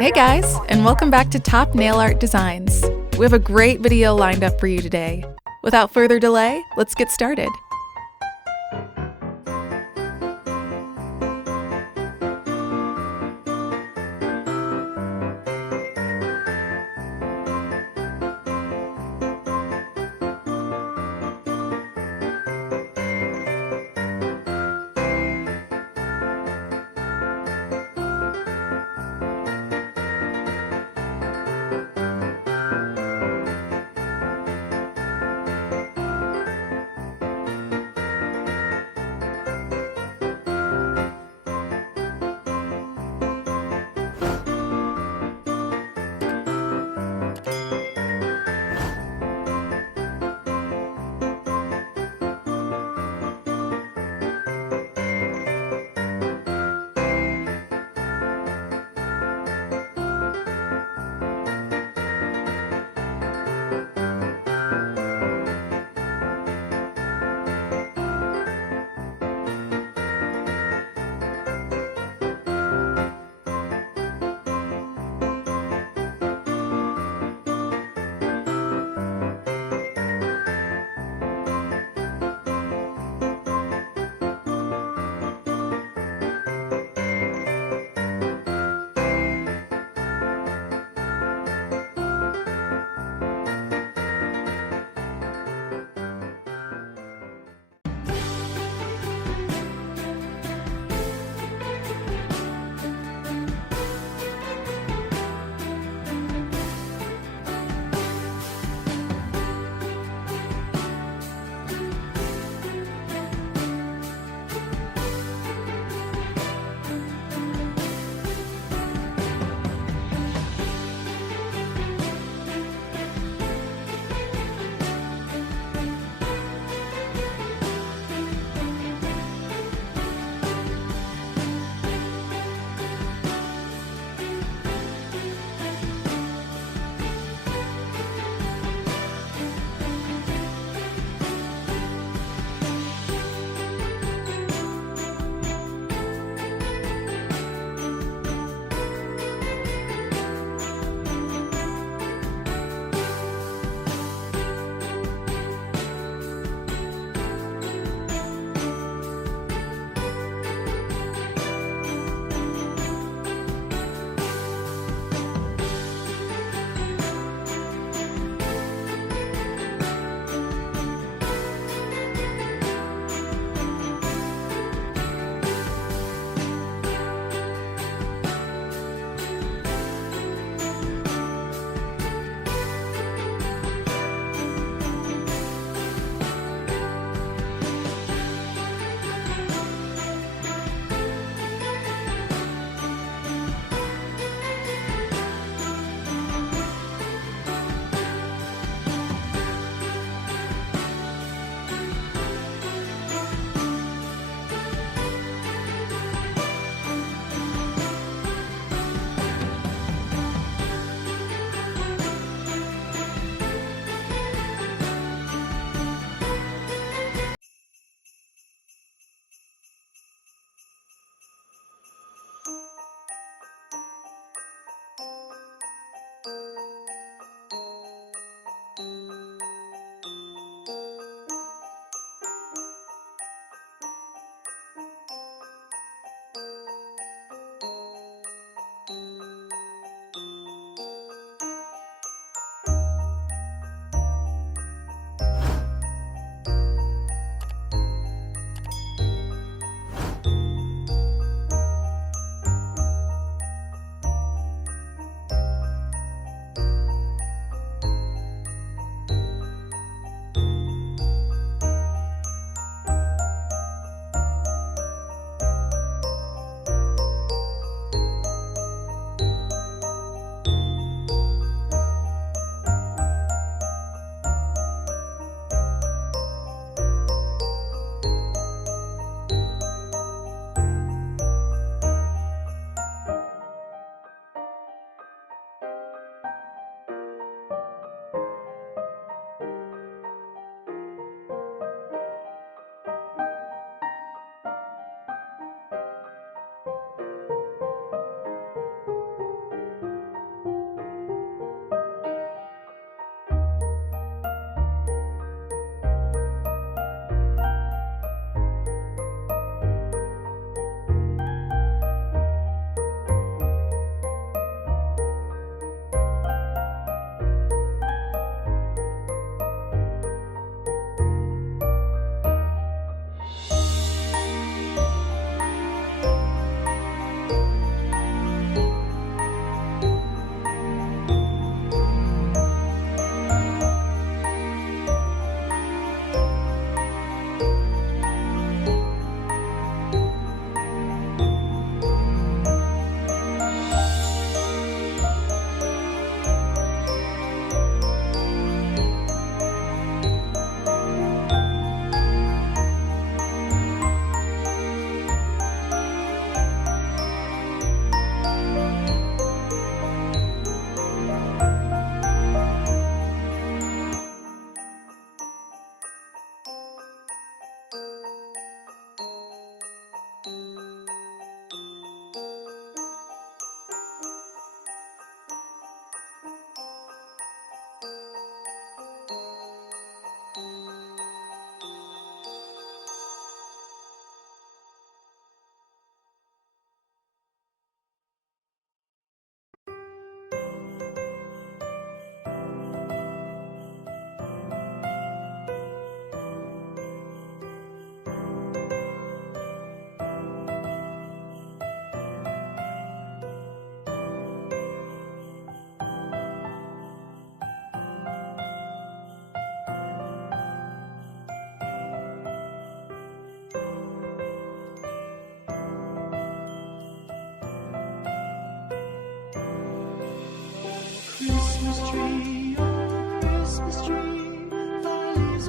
Hey guys, and welcome back to Top Nail Art Designs. We have a great video lined up for you today. Without further delay, let's get started.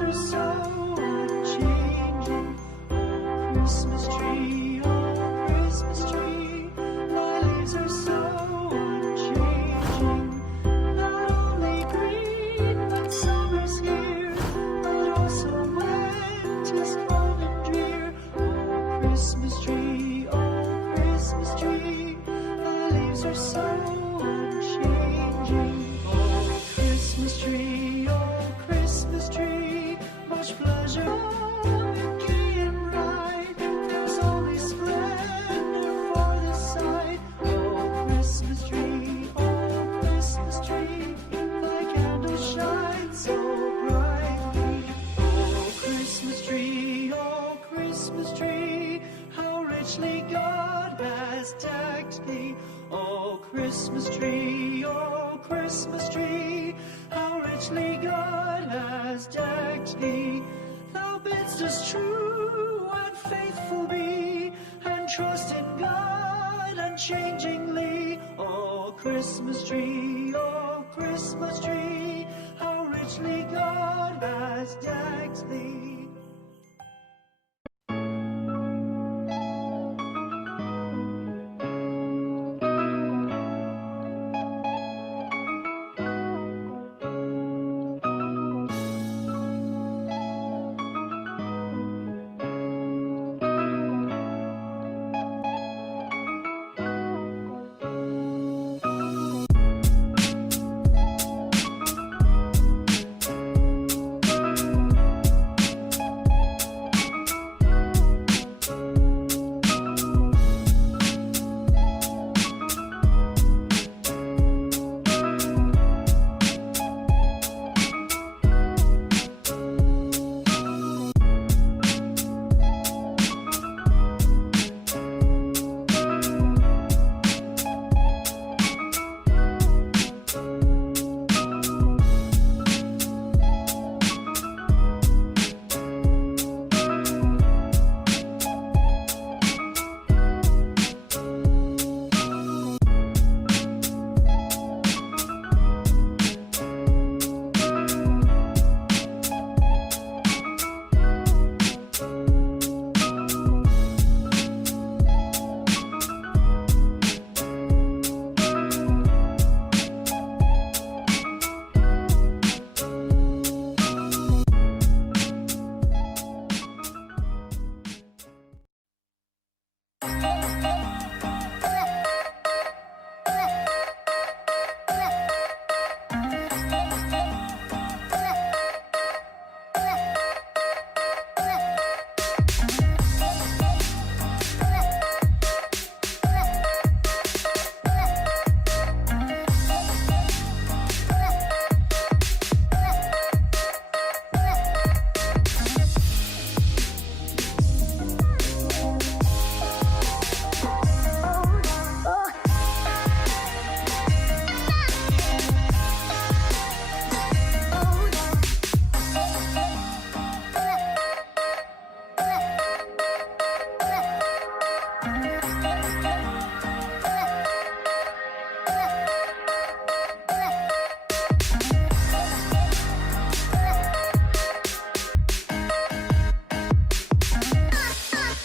leaves are so unchanging. Oh, Christmas tree, oh, Christmas tree, thy leaves are so unchanging. Not only green when summer's here, but also when 'tis cold and drear. Oh, Christmas tree, thy leaves are so unchanging. Oh, Christmas tree, much pleasure, and gay and bright. There's only splendor for the sight. Oh, Christmas tree, thy candles shine so brightly. Oh, Christmas tree, how richly God has decked thee. Oh, Christmas tree, how richly God has decked thee. Thou bidst us true and faithful be, and trust in God unchangingly. Oh, Christmas tree, how richly God has decked thee.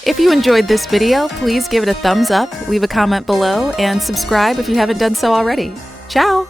If you enjoyed this video, please give it a thumbs up, leave a comment below, and subscribe if you haven't done so already. Ciao!